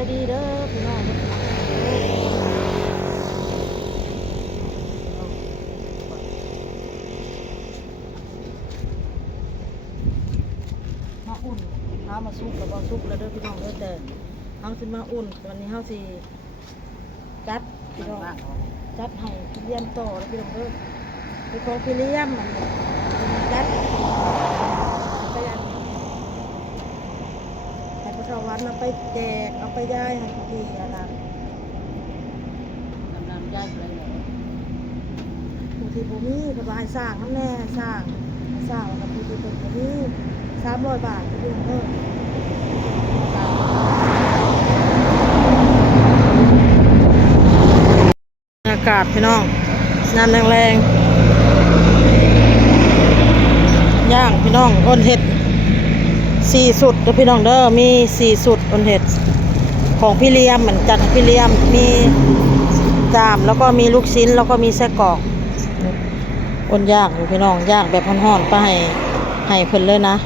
ายดีเด้อพี่น้องมาอุ่นข้าวมาซุปแล้วก็ซุปแล้วเด้อพี่น้องเด้อแต่เฮาสิมาอุ่นวันนี้เฮาสิจัดพี่น้องจัดให้พี่เลี้ยมต่อแล้วพี่น้องเด้อไปของพี่เลี้ยมมันจัดไปอันให้พระเจ้าวันเอาไปแจกเอาไปย้ายให้พี่อันนั้นนำย้ายไปเลยผู้ที่บ่มีเพิ่นว่าให้สร้างน้ำแน่ให้สร้างแล้วก็ผู้ที่เพิ่นบ่มี300 บาทพี่น้องเด้ออากาศพี่น้องน้ำแรงๆย่างพี่น้องอ้นเห็ด4 สุดเด้อพี่น้องเด้อมี4 สุดอ้นเห็ดของพี่เลี้ยมเหมือนจัดให้พี่เลี้ยมมีจามแล้วก็มีลูกชิ้นแล้วก็มีไส้กรอกอ้นย่างอยู่พี่น้องย่างแบบห่อนๆไปให้เพิ่นเลยนะ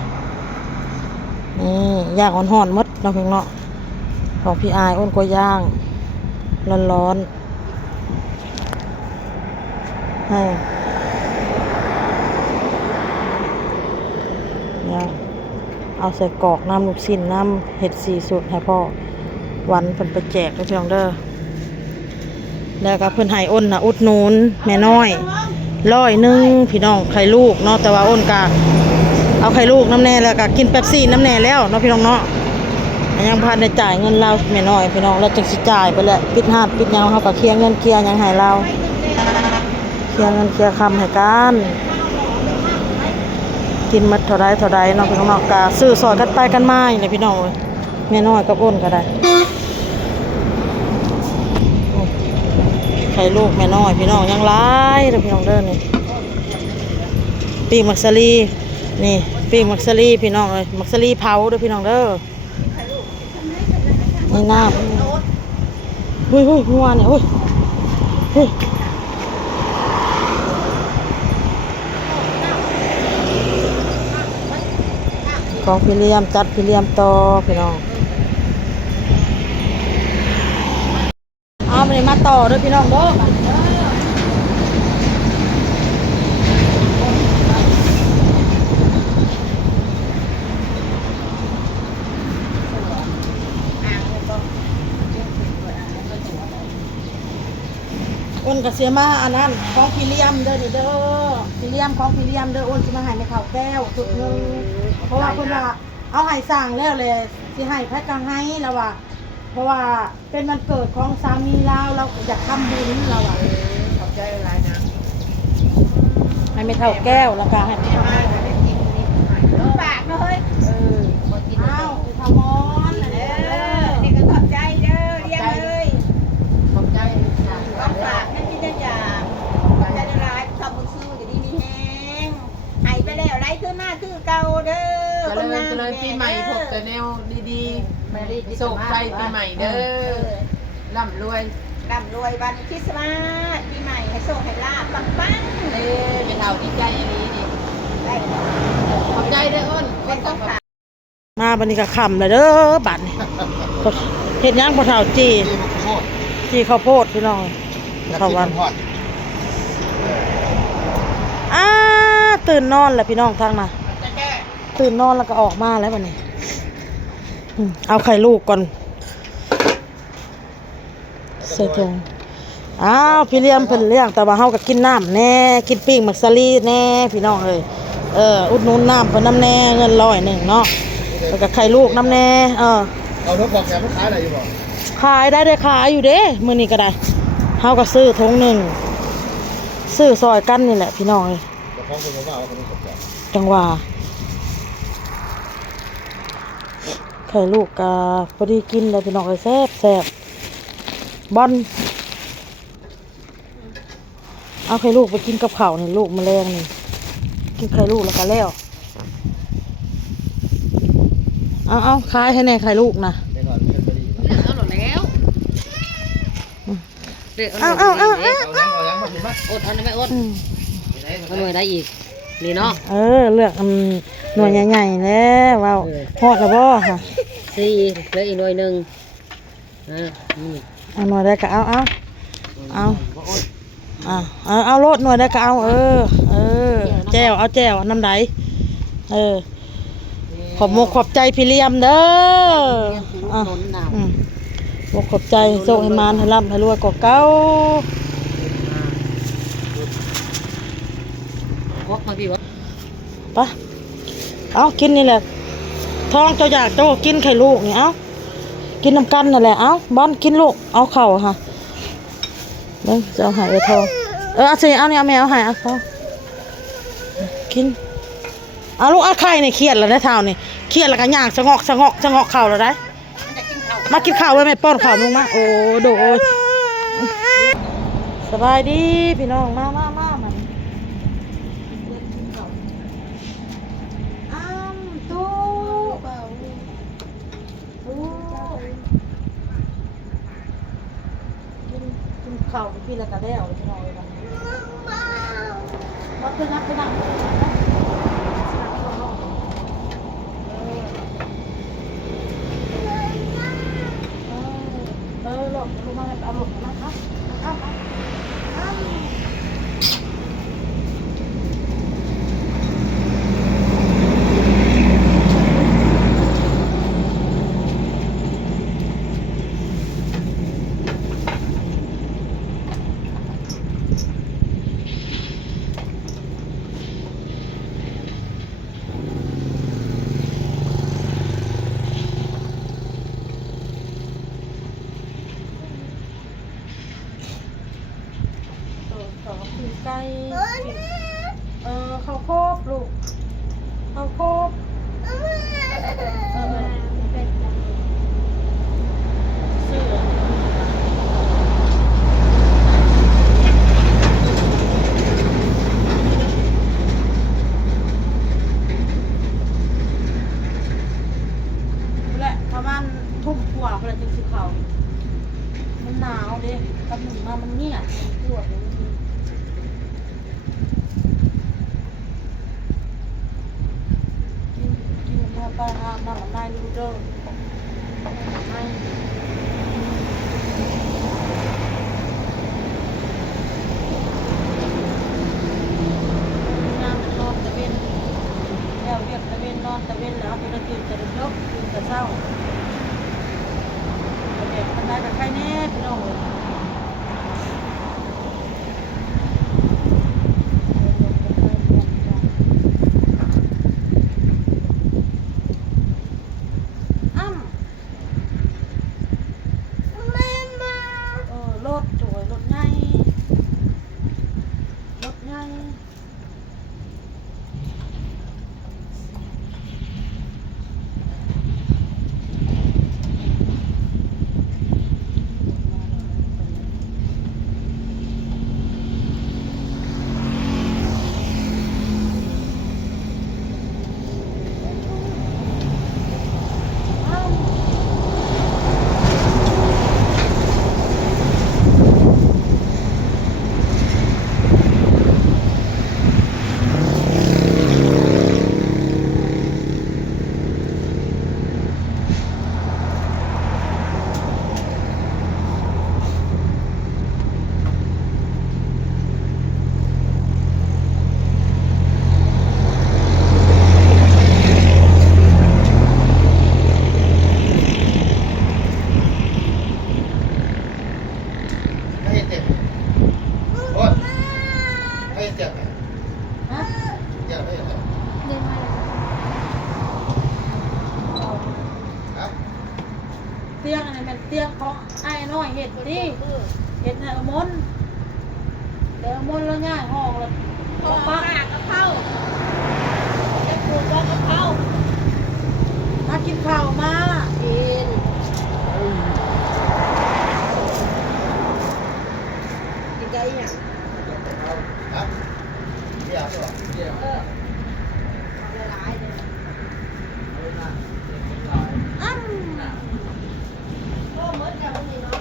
นี่ย่างห่อนๆหมดน้องเพิ่งเนาะของพี่อายอ้นก็ย่างร้อนๆให้ย่างเอาใส่กรอกน้ำลูกชิ้นน้ำเห็ด4 สุดให้พ่อวันเพิ่นไปแจกเด้อพี่น้องเด้อแล้วก็เพิ่นให้อ้นน่ะอุดหนุนแม่น้อย100พี่น้องไข่ลูกเนาะแต่ว่าอ้นก็เอาไข่ลูกน้ำแน่แล้วก็กินเป๊ปซี่น้ำแน่แล้วเนาะพี่น้องเนาะยังพาได้จ่ายเงินเราแม่น้อยพี่น้องแล้วจังสิจ่ายไปแหละปิดหาดปิดหยังเฮาก็เคลียร์เงินเคลียร์หยังให้เราเคลียร์เงินเคลียร์คำให้กันกินหมดเท่าใดเนาะพี่น้องเนาะก็ซื้อซอยกันไปกันมานี่แหละพี่น้องแม่น้อยกับอ้นก็ได้ไข่ลูกแม่น้อยพี่น้องยังหลายเด้อพี่น้องเด้อนี่ปีมักสลีนี่ปีมักสลีพี่น้องเลยมักสลีเผาเด้อพี่น้องเด้อนี่น้ำหุ้ยหัวเนี่ยหุ้ยของพี่เลี้ยมจัดพี่เลี้ยมต่อพี่น้องเอาไปมาต่อเด้อพี่น้องเด้ออ้นกับเสียมาอันนั้นของพี่เลี้ยมเด้อเด้อพี่เลี้ยมของพี่เลี้ยมเด้ออ้นจะมาให้ในข้าวแก้วจุดนึงเพราะว่าเพิ่นว่าเอาให้สั่งแล้วเลยสิให้แพ็คกังให้แล้วว่าเพราะว่าเป็นวันเกิดของสามีเราอยากทำบุญเราอ่ะขอบใจหลายนะให้ไม่เท่าแก้วแล้วก็ให้ไม่มาได้กินนี่ปากเลยบ่กินอ้าวทำมอนนี่ก็ขอบใจเด้อเลี้ยงเลยขอบใจต้องฝากให้พี่จ้าขอบใจหลายทำบุญซื้อจะดีมีแฮงให้ไปแล้วไรขึ้นมาคือเก่าเด้อก็เลยปีใหม่พบแต่แนวดีๆโศกใจปีใหม่เด้อร่ำรวยวันคริสต์มาสปีใหม่ให้โชคให้ลาบปังเป็นเท่าดีใจนี้ดิขอบใจเด้ออ้นมาบันนี้ก็คำเลยเด้อบัดนี้เห็ดย่างปลาเท่าจีข้าวโพดพี่น้องข้าววันตื่นนอนแล้วพี่น้องทางน่ะตื่นนอนแล้วก็ออกมาแล้วบัดนี้เอาไข่ลูกก่อนใส่ถุงพี่เลี้ยมเพิ่นเลี้ยงแต่ว่าเฮาก็กินน้ำแน่กินปิ้งมักซาลีแน่พี่น้องเอ้ยอุดหนุนน้ำเพิ่นน้ำแน่เงิน100เนาะแล้วก็ไข่ลูกน้ำแน่เอารถบอกแกไม่ขายอะไรอยู่บ่ขายได้ขายอยู่เด้มื้อนี้ก็ได้เฮาก็ซื้อถุงหนึ่งซื้อซอยกันนี่แหละพี่น้องเอ้ยแล้วของคุณว่าเขาไม่สนใจจังหวะไข่ลูกก็พอดีกินเลยพี่น้องเอ้ยแซ่บบอลเอาไข่ลูกไปกินกับข้าวนี่ลูกแมลงนี่กินไข่ลูกแล้วก็แล้วเอาขายให้แน่ไข่ลูกนะไม่ก่อนเพื่อนไปดีเอาหมดแล้วเอายังมาถึงมั้ยอดอันนี้ไม่อดก็หน่วยได้อีกนี่เนาะเลือกหน่วยใหญ่ๆแล้วว้าวฮอดแล้วบ่ค่ะ4เหลืออีกหน่วยนึง นี่ เอาหน่อยได้ก็เอาเอาโลดหน่อยได้ก็เอาแจ่วเอาแจ่วน้ำไหลขอบมกขอบใจพี่เลี้ยมเด้อมกขอบใจโชคให้มานให้ร่ำให้รวยกว่าเก่า พกมาพี่วะ ไปเอากินนี่แหละท้องเจ้าอยากเจ้าก็กินไข่ลูกนี่เอากินน้ำกันนั่นแหละเอาบ้านกินลูกเอาเข่าค่ะเด้อจะเอาหายไปทองเอาสิเอาเนี่ยเอาแมวหายเอาทองกินเอาลูกเอาไข่นี่เครียดแล้วได้เท่านี่เครียดแล้วก็ย่างสะงอกเข่าแล้วได้มากินข้าวไว้แม่ป้อนข้าวมึงมาโอ้โดยสบายดีพี่น้องมามัน ตู้กินข้าวพี่ละกะแล้วพี่น้องเลยนะวัดไปนั่งหลบลงมาเอาหลบมาเอาไก่ข้าวโพดลูกข้าวโพดเสื้อแหละประมาณทุ่มกว่าเพื่อจะซื้อข้าวมันหนาวดิกับหนึ่งมามันเงียบปวดเลยไปอาบน้ำนายดูเด้อน้ำนอนตะเวนแล้วเรียกตะเวนนอนตะเวนแล้วจะตื่นจะยกตื่นจะเศร้าเด็กมันได้กับใครแน่พี่น้องเตียงอะไรมันเตียงของไอ้น้อยเห็ดดิเห็ดในอมนแต่อมนแล้วง่ายห้องเลยป้ากระเพราจะปลูกว่ากระเพรามากินข้าวมากินใจอย่างครับเดี๋ยวตัวเดี๋ยวละลายเลยก็เหมือนกันนี่เนาะ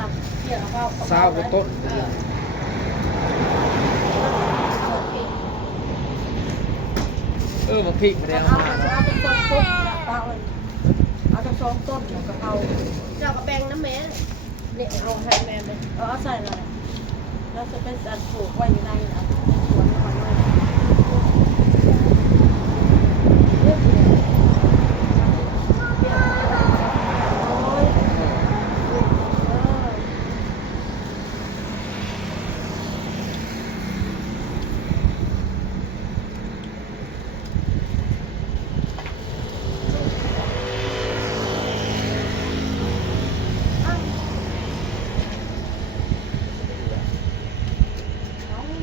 นะเกี่ยวกับข้าว ซาวต้นมันพริกไม่ได้ เอา เอา เอา มา เป็นต้นต้นเปล่าเลยเอาทั้งสองต้นกะเพรา เจ้ากระแบงน้ำแม่เนี่ยเอาให้แม่เลย เอาใส่เลยแล้วจะเป็นอันปลูกไว้อยู่ในสวนหน่อย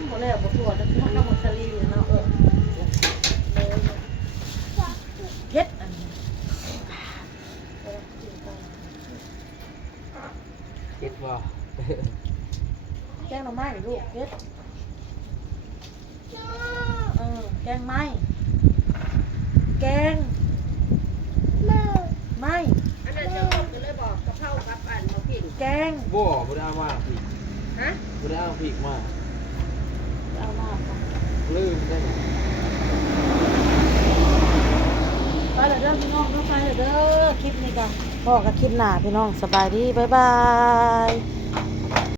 หมดแล้วหมดถั่วจะทอดน้ำมันสลีเนาะเฮ็ดอันนี้ คิดว่า แกงหน่อไม้ลูกเฮ็ดแกงไม้แกงไม้ อันนั้นเจ้าก็เลยบอกกระเพรากับอันมะพริก แกง บ่ไม่ได้เอามาพริก ฮะ ไม่ได้เอาพริกมา เอาหน้าไป ลืมได้ไหม ไปเลยเด้อพี่น้องไปเลยเด้อคลิปนี้กันพ่อกับคลิปหน้าพี่น้องสบายดีบ๊ายบาย